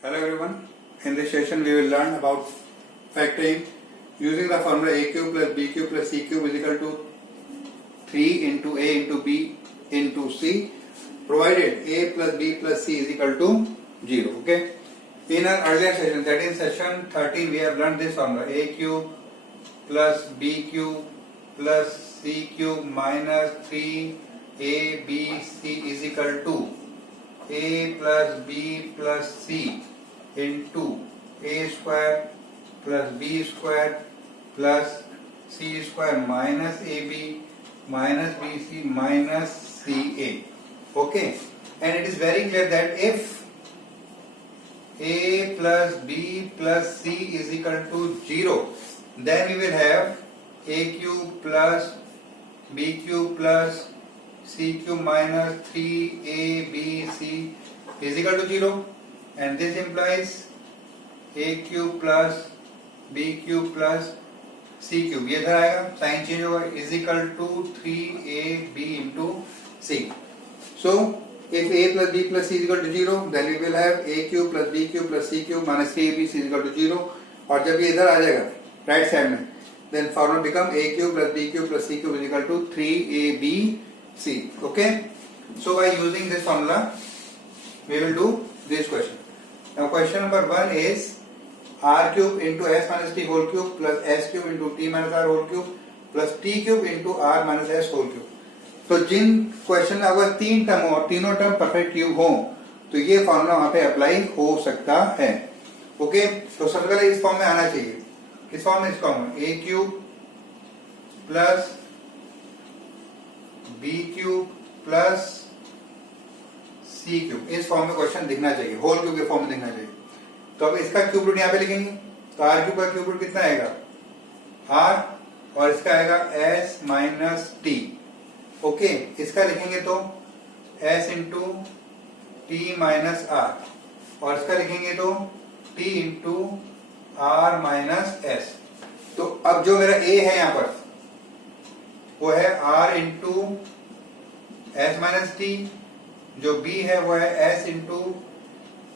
Hello everyone. In this session we will learn about factoring using the formula a cube plus b cube plus c cube is equal to 3 into a into b into c, provided a plus b plus c is equal to 0. Okay. In our earlier session, that is session 13, we have learned this formula a cube plus b cube plus c cube minus 3abc is equal to a plus b plus c into a square plus b square plus c square minus ab minus bc minus ca. Okay, and it is very clear that if a plus b plus c is equal to 0, then we will have a cube plus b cube plus c cube minus 3abc is equal to 0, and this implies a cube plus b cube plus c cube, ये इधर आएगा, sign change होगा, is equal to 3ab into c. So if a plus b plus c is equal to 0, then we will have a cube plus b cube plus c cube minus 3ab c is equal to 0, और जब ये इधर आ जाएगा right side में, then formula become a cube plus b cube plus c cube is equal to 3ab C. Okay, so by using this formula we will do this question. Now question number 1 is r cube into s minus t whole cube plus s cube into t minus r whole cube plus t cube into r minus s whole cube. तो जिन question में अगर तीन term हो, तीनों term perfect cube हो, तो ये formula वहां पे अप्लाई हो सकता है. ओके, तो सबसे पहले इस फॉर्म में आना चाहिए. किस फॉर्म में? इस फॉर्म में a cube plus B cube plus C cube, इस फॉर्म में क्वेश्चन दिखना चाहिए, होल क्यूब के फॉर्म में दिखना चाहिए. तो अब इसका क्यूब रूट यहाँ पे लिखेंगे, तो आर क्यूब का क्यूब रूट कितना आएगा? आर, और इसका आएगा एस माइनस टी. ओके, इसका लिखेंगे तो s into T minus r, और इसका लिखेंगे तो t into are minus S. तो अब जो मेरा ए है यहाँ पर वो है r into S minus t, जो b है वो है s into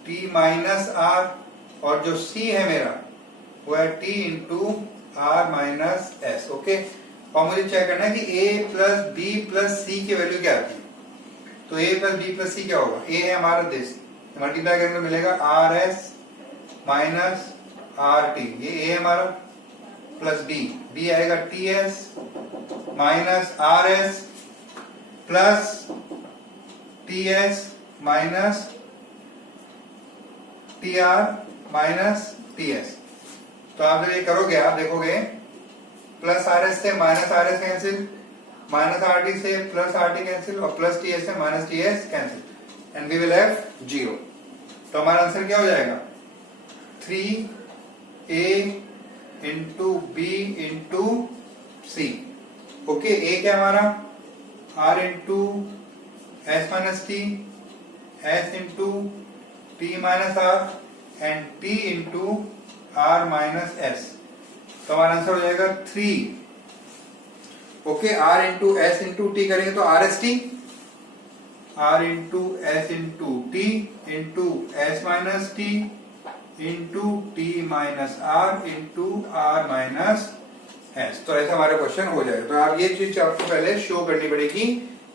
T minus r, और जो c है मेरा वो है t into are minus s. Okay, और मुझे चेक करना है कि a plus b plus c की वैल्यू क्या आती है. तो a plus b plus c क्या होगा? a है हमारा दिस, मल्टीप्लाई करेंगे तो मिलेगा R S minus R T, ये a है हमारा, प्लस b आएगा T S minus R S plus T S minus T R minus T S. तो आप जब ये करोगे आप देखोगे प्लस आर एस से minus R S cancel, minus R T से प्लस आर टी कैंसिल, और प्लस टी एस से minus T S cancel, and we will have 0. तो हमारा आंसर क्या हो जाएगा? 3a into B into C. Okay, A क्या हमारा? R into S minus T, S into T minus R, and T into are minus S. तो हमारा answer हो जाएगा 3. Okay, R into S into T करेंगे तो R S T, R into S into T into S minus T into T minus R into are minus S. तो ऐसा हमारा question हो जाएगा. तो आप ये चीज आपको पहले शो करनी पड़ेगी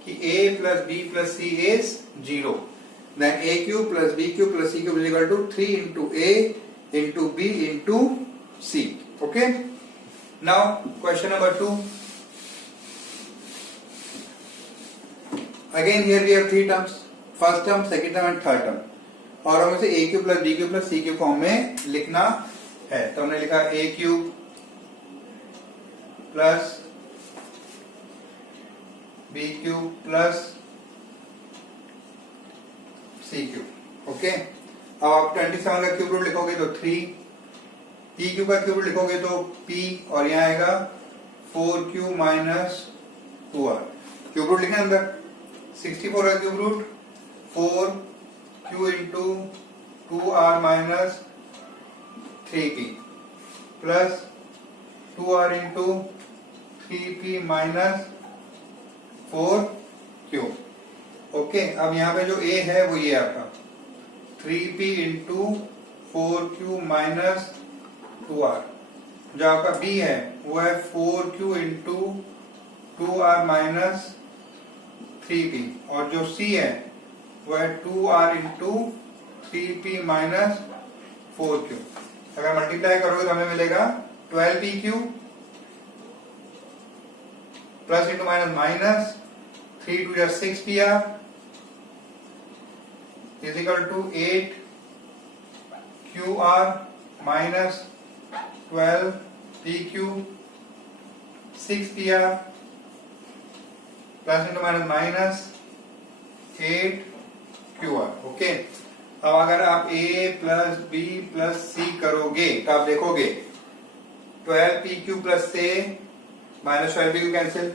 कि a plus b plus c is 0, then a cube plus b cube plus c cube is equal to 3 into a into b into c. Okay, now question number 2. Again here we have 3 terms, first term, second term and third term, और हमें से a cube plus b cube plus c cube form में लिखना है. तो हमने लिखा a cube plus b cube plus c cube. Okay, अब आप 27 का क्यूब रूट लिखोगे तो 3, p क्यूब का क्यूब रूट लिखोगे तो p, और यहाँ आएगा 4q minus 2r. Cube root लिखना अंदर, 64 का cube root 4q into 2r minus 3p plus 2r into 3p minus 4q. Okay, अब यहाँ पे जो a है वो ये आपका 3p into 4q minus 2r। जो आपका b है वो है 4q into 2r minus 3p, और जो c है वो है 2r into 3p minus 4q। अगर मल्टीप्लाई करोगे तो हमें मिलेगा 12pq plus into minus minus 3 to 6pr is equal to 8qr minus 12pq 6pr plus into minus minus 8qr। Okay, अब अगर आप a plus b plus c करोगे तो आप देखोगे 12pq प्लस से minus 12pq cancel,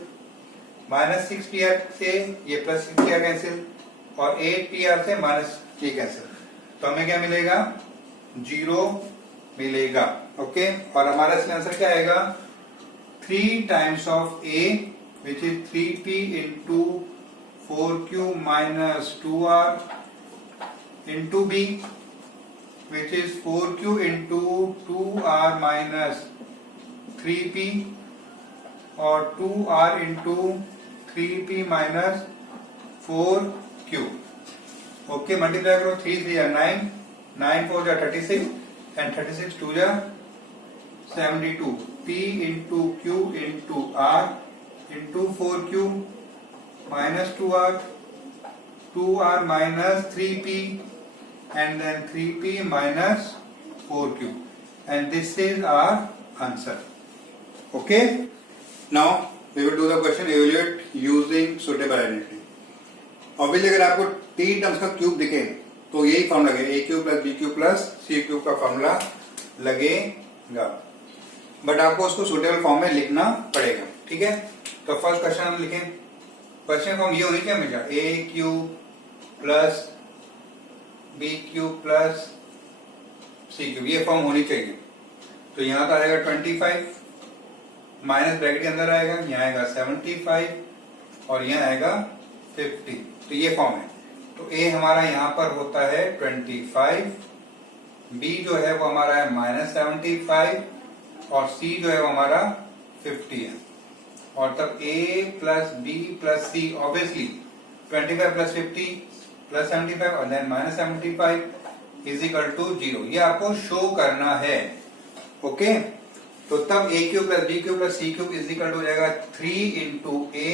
minus 6pr से ये प्लस 6pr कैंसिल, और 8pr से माइनस k कैंसिल। तो हमें क्या मिलेगा? 0 मिलेगा। ओके, और हमारा इसका आंसर क्या आएगा? 3 times of a which is 3p into 4q minus 2r into b which is 4q into 2r minus 3p और 2r into 3p minus 4q। Okay, multiply करो, 3 3 are 9, 9 4 are 36 and 36 2 are 72। p into q into r into 4q minus 2r, 2r minus 3p and then 3p minus 4q, and this is our answer. Okay, now we will do the question evaluate using suitable identity. Obviously अगर आपको 3 terms का cube दिखे तो यही form लगेगा, a cube plus b cube plus c cube का formula लगेगा, but आपको उसको सुटेबल फॉर्म में लिखना पड़ेगा। ठीक है, तो फर्स्ट क्वेश्चन हम लिखें। क्वेश्चन फॉर्म ये होनी चाहिए हमेशा, a cube plus b cube plus c cube, ये फॉर्म होनी चाहिए। तो यहाँ तो आएगा 25 माइनस ब्रैकेट के अंदर आएगा, यहाँ आएगा 75 और यहाँ आएगा 50। तो ये फॉर्म है। तो a हमारा यहाँ पर होता है 25, b जो है वो हमारा है माइनस 75 और c जो है वो हमारा 50 है। और तब a plus b plus c obviously 25 plus 50 plus 75 और then minus 75 is equal to 0। ये आपको शो करना है। ओके, तो तब a cube plus b cube plus c cube is equal to हो जाएगा 3 into a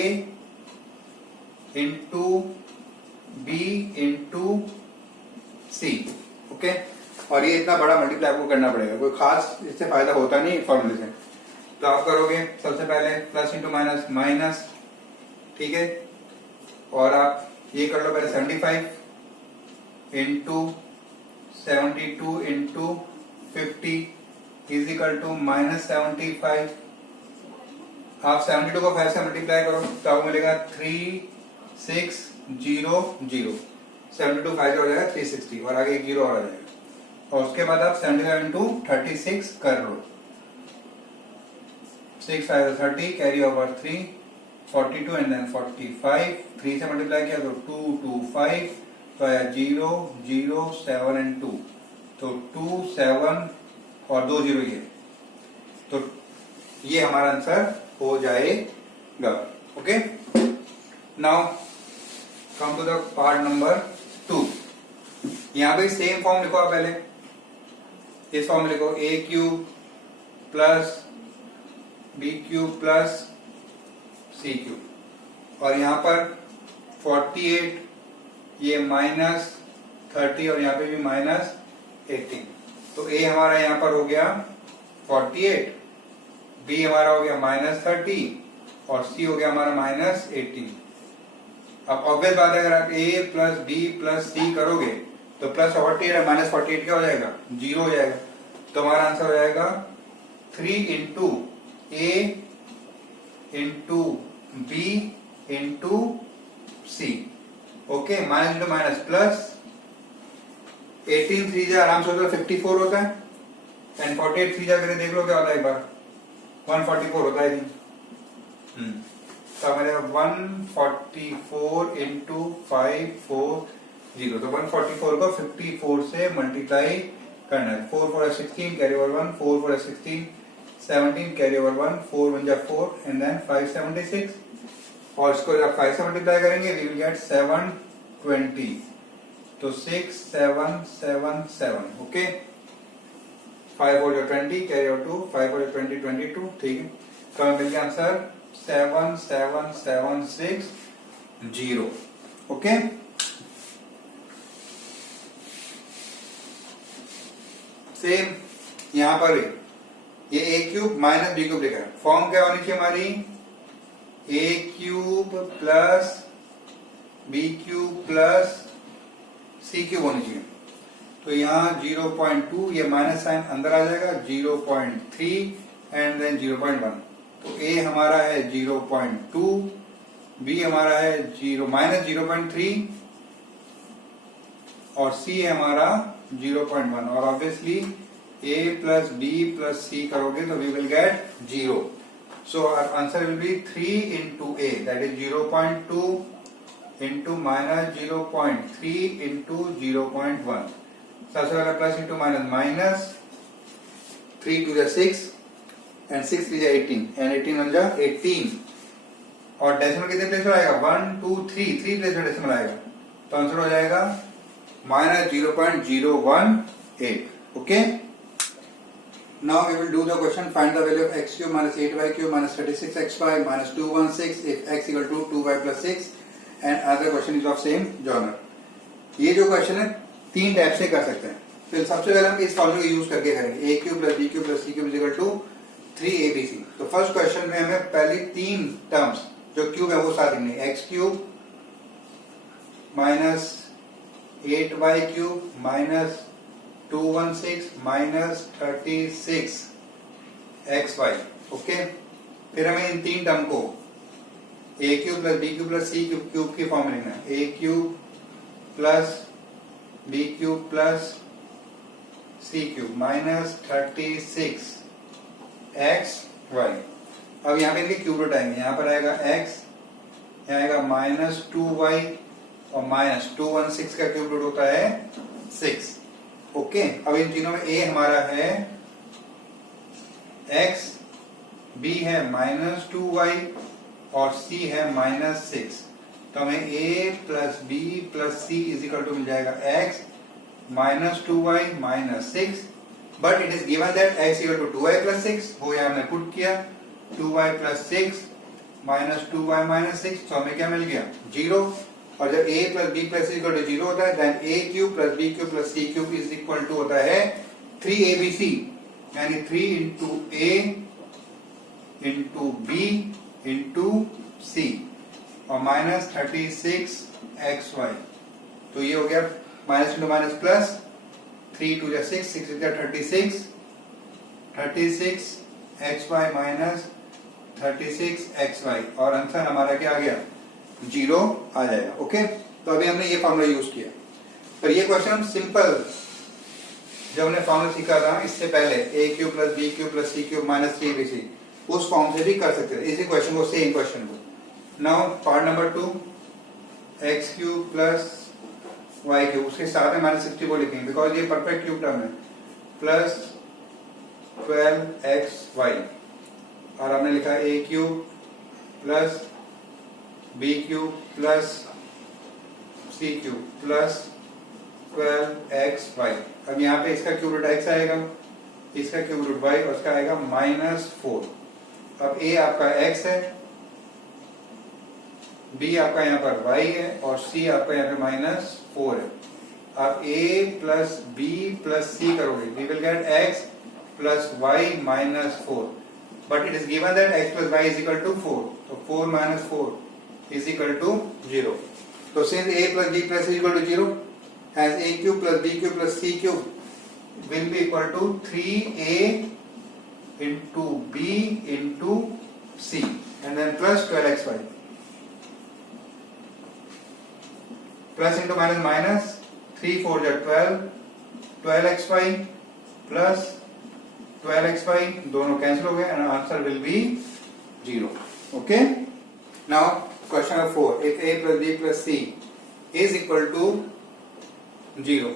into b into c। Okay, और ये इतना बड़ा मल्टीप्लाई आपको करना पड़ेगा, कोई खास इससे फायदा होता नहीं फॉर्मूले से। तो आप करोगे सबसे पहले प्लस इंटू माइनस माइनस, ठीक है, और आप ये कर लो पहले 75 into 72 into 50 is equal to minus 75। आप 72 को 5 से मल्टीप्लाई करो तो आपको मिलेगा 3600। 72 5 हो जाएगा 360 और आगे एक जीरो और आ जाएगा, और उसके बाद आप 75 इंटू 36 कर लो, 6 5 30 कैरी ओवर 3 42 एंड देन 45, 3 से मल्टीप्लाई किया तो 2 2 5 तो आया 0 0 7 एंड 2, तो 2 7 और 2 0 ये, तो ये हमारा आंसर हो जाएगा। Okay, now come to the part number 2। यहाँ पे सेम फॉर्म लिखो आप पहले, इस फॉर्म में लिखो a cube plus b cube plus c cube, और यहाँ पर 48 ये माइनस 30 और यहाँ पे भी माइनस 18। तो a हमारा यहाँ पर हो गया 48, b हमारा हो गया माइनस 30 और c हो गया हमारा माइनस 18। अब ऑब्वियस बात है, अगर आप a plus b plus c करोगे तो प्लस 48 और माइनस 48 क्या हो जाएगा? 0 हो जाएगा। तो हमारा आंसर हो जाएगा 3 into a into b into c। Okay, minus into minus plus, 18 3 जा आराम से होता है 54 होता है, एंड 48 3 जा करके देख लो क्या होता है एक बार, 144 होता है। तो हमारे 144 इंटू 540, तो 144 को 54 से मल्टीप्लाई करना है। 4 4 16 carry over 1, 4 4 16 17 carry over 1, 4 1 4 and then 576 और इसको जब 5 से मल्टीप्लाई करेंगे वी विल गेट 720 तो 6777 ओके 5 4 20 कैरी ओवर 2 5 4 20 22 ठीक है तो हमें मिल गया आंसर 77760 ओके सेम यहां पर ये a cube minus b cube लिखा है फॉर्म क्या होनी चाहिए हमारी a cube plus b cube plus c cube होनी चाहिए तो यहाँ 0.2 ये माइनस साइन अंदर आ जाएगा 0.3 एंड देन 0.1 तो a हमारा है 0.2 b हमारा है माइनस 0.3 और c है हमारा 0.1 और obviously a plus b plus c करोगे तो we will get 0 so our answer will be 3 into a that is 0.2 into minus 0.3 into 0.1 सबसे पहले plus into minus minus 3 to the 6 and 6 to the 18 and 18 बन जा 18 और decimal कितने place में आएगा 1 2 3 3 प्लेस में डेसिमल आएगा तो आंसर हो जाएगा minus 0.018 okay now we will do the question find the value of x cube minus 8y cube minus 36xy minus 216 if x equal to 2y plus 6 and other question is of same genre ये जो question है तीन type से कर सकते हैं फिर सबसे पहले हम इस फॉर्मूले को यूज करके करेंगे a cube plus b cube plus c cube is equal to 3abc तो फर्स्ट क्वेश्चन में हमें पहले तीन टर्म्स जो क्यूब है वो साथ लिखने x cube minus 8y cube minus 216 minus 36xy okay फिर हमें इन तीन टर्म को a cube plus b cube plus c cube की फॉर्म में लिखना है a cube plus b cube plus c cube minus 36xy अब यहाँ पे इनके क्यूब रूट आएंगे यहाँ पर आएगा x यहाँ आएगा माइनस 2y और माइनस 216 का क्यूब रूट होता है 6 ओके अब इन तीनों में a हमारा है x b है माइनस 2y और c है माइनस 6 तो हमें a plus b plus c is equal to मिल जाएगा x minus 2y minus 6 but it is given that x equal to 2y plus 6 वो यहाँ हमने पुट किया 2y plus 6 minus 2y minus 6 तो हमें क्या मिल गया 0 और जब a plus b plus c equal to 0 होता है then a cube plus b cube plus c cube is equal to होता है 3abc यानी 3 into a into b into c और माइनस 36xy तो ये हो गया minus into minus plus 3 to 6 6 36xy minus 36xy और आंसर हमारा क्या आ गया 0 आ जाएगा ओके तो अभी हमने ये फॉर्मूला यूज किया पर ये क्वेश्चन हम सिंपल जब हमने फॉर्मूला सीखा था इससे पहले a cube plus b cube plus c cube minus 3abc उस फॉर्म से भी कर सकते थे इसी क्वेश्चन को सेम क्वेश्चन को now part number 2 x cube plus y cube उसके साथ में माइनस 60 को लिखेंगे बिकॉज ये परफेक्ट क्यूब टर्म है प्लस 12xy और हमने लिखा a cube plus b cube plus c cube plus 12xy अब यहाँ पे इसका क्यूब रूट x आएगा इसका क्यूब रूट y और उसका आएगा माइनस 4 अब a आपका x है b आपका यहाँ पर y है और c आपका यहाँ पे माइनस 4 है आप a plus b plus c करोगे we will get x plus y minus 4 but it is given that x plus y is equal to 4 तो 4 minus 4 is equal to 0. So since a plus b plus c is equal to 0, as a cube plus b cube plus c cube will be equal to 3a into b into c and then plus 12xy. Plus into minus minus 3 4 is 12 12xy plus 12xy दोनों cancel हो गए and answer will be 0. Okay? Now question number 4 if a plus b plus c is equal to 0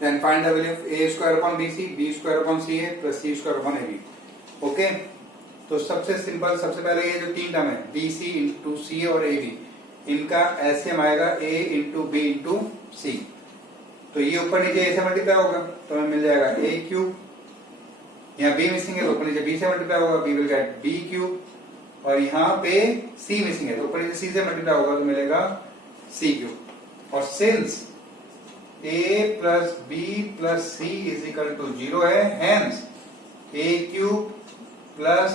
Then find the value of a square upon bc, b square upon ca plus c square upon ab. Okay, तो सबसे simple, सबसे पहले ये जो तीन term है B C into सी और A B, इनका एलसीएम आएगा a इंटू बी इंटू सी। तो ये ऊपर नीचे a से मल्टीप्लाई होगा तो हमें मिल जाएगा a क्यूब, यहाँ b मिसिंग है तो ऊपर नीचे b से मल्टीप्लाई होगा, b will get b cube, और यहाँ पे c मिसिंग है तो ऊपर नीचे c से मल्टीप्लाई होगा तो मिलेगा c क्यूब। और since a plus b plus c is equal to 0 है, hence a cube plus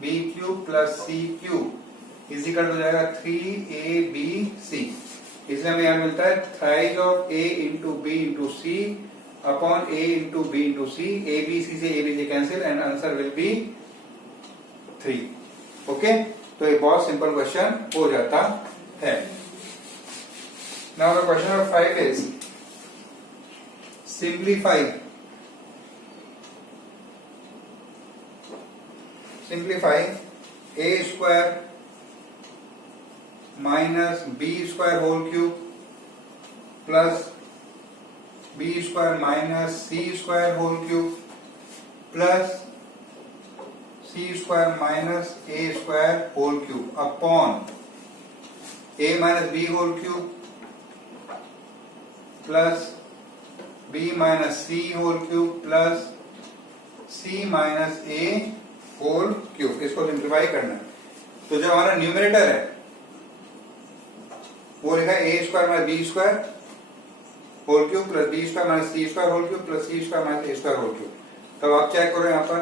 B cube plus C cube is equal हो जाएगा 3abc। इसलिए हमें यहाँ मिलता है thrice of a into B into C upon a into B into C, A B C से A B से cancel and answer will be 3। Okay, तो ये बहुत सिंपल क्वेश्चन हो जाता है। Now the question number 5 is simplify a square minus b square whole cube plus b square minus c square whole cube plus c square minus a square whole cube upon a minus b whole cube plus b minus c whole cube plus c minus a whole cube. इसको simplify करना है तो जो हमारा numerator है वो लिखा है A square minus B square whole cube plus B square minus C square whole cube plus C square minus A square whole cube. तब आप चेक करो यहाँ पर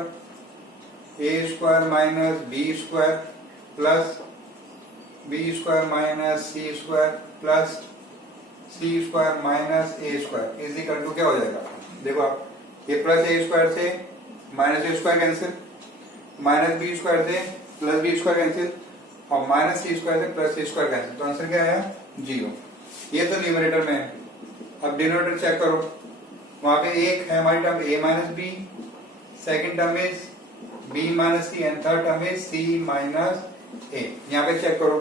A square minus B square plus B square minus C square plus C square minus A square is equal to क्या हो जाएगा। देखो आप, ये प्लस ए स्क्वायर से minus A square cancel, minus B square से प्लस बी स्क्वायर कैंसिल और minus C square से प्लस सी स्क्वायर कैंसिल, तो आंसर क्या आया 0। ये तो न्यूमरेटर में है। अब डिनोमिनेटर चेक करो, वहां पे एक है हमारी term a minus B, second term is b minus C and third term is c minus a। यहाँ पे चेक करो,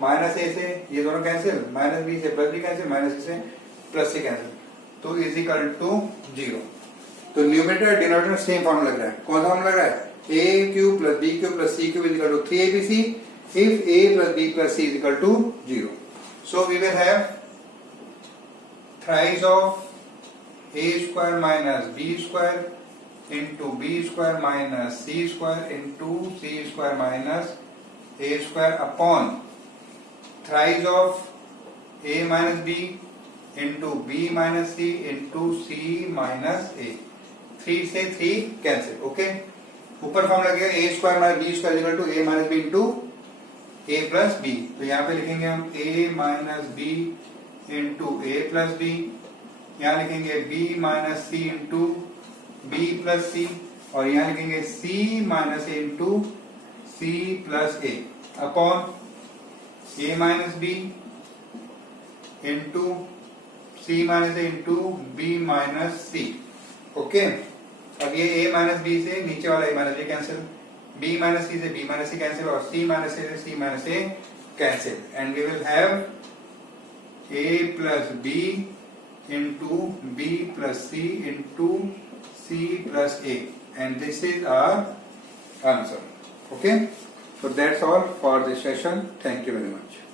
माइनस a से ये दोनों कैंसिल, माइनस b से plus b cancel, minus c से प्लस c कैंसिल, तो is equal to 0। तो न्यूमरेटर डिनोमिनेटर सेम फॉर्म लग रहा है। कौन सा फॉर्म लग रहा है, a cube plus b cube plus c cube is equal to 3abc if a plus b plus c is equal to 0. So we will have thrice of a square minus b square into b square minus c square into c square minus a square upon thrice of a minus b into b minus c into c minus a। 3 से 3 cancel. Okay, ऊपर form लगेगा A square minus B square equal to A minus B into A plus B. तो यहाँ पे लिखेंगे हम A minus B into A plus B, यहाँ लिखेंगे B minus C into B plus C, और यहाँ लिखेंगे C minus A into C plus A upon A minus B into C minus A into B minus C. Okay, अब ये a minus B से नीचे वाला a minus B cancel, b minus C से b minus C cancel और c minus A से c minus A cancel, and we will have a plus b into b plus c into c plus a, and this is our answer. Okay, so that's all for this session. Thank you very much.